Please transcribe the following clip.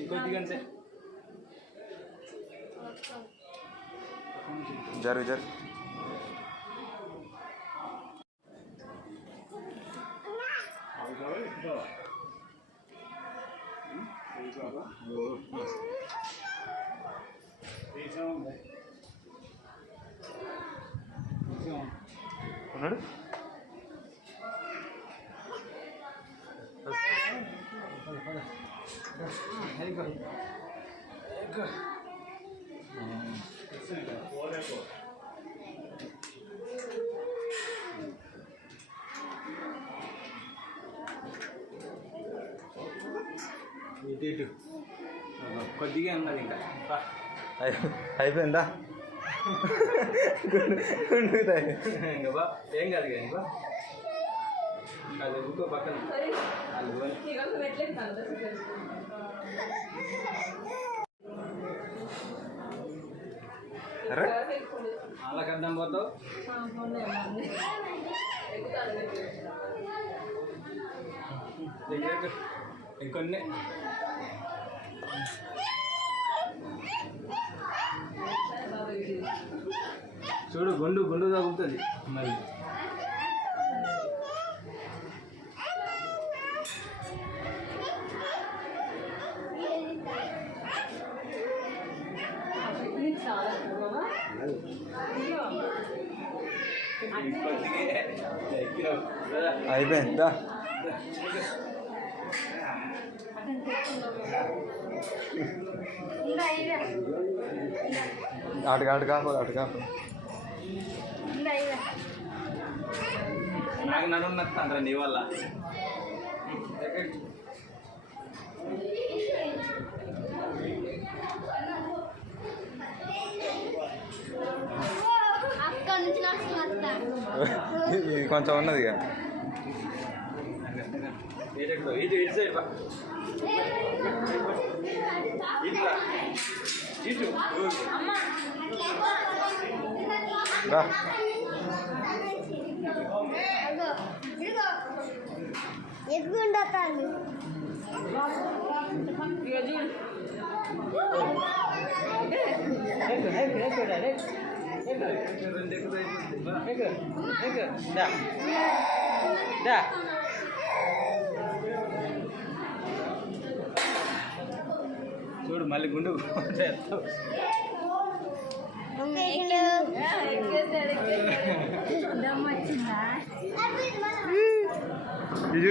ఇంకొద్దిగా అంతే. జరు జరు ఉన్నాడు. ఇటు కొద్దిగా ఉన్నది ఇంకా అయిపోయిందా? ఇంకా బా ఏం కాదు కానీ బా అది ఇంకో పక్కన వాళ్ళకి అర్థం పోతావు ఇంకొన్ని చూడు గుండు గుండు తగ్గుతుంది మరి. అయిపోయిందా? అటు కాకు అటు కాకు. నాకు నన్ను నచ్చుతాను నీ వల్ల. ఇది కొంచెం ఉన్నది ఇక. ఇటు ఇటు సైడ్ ఇటు రా. ఎక్కుంటాను చూడు మళ్ళీ గుండు ఇది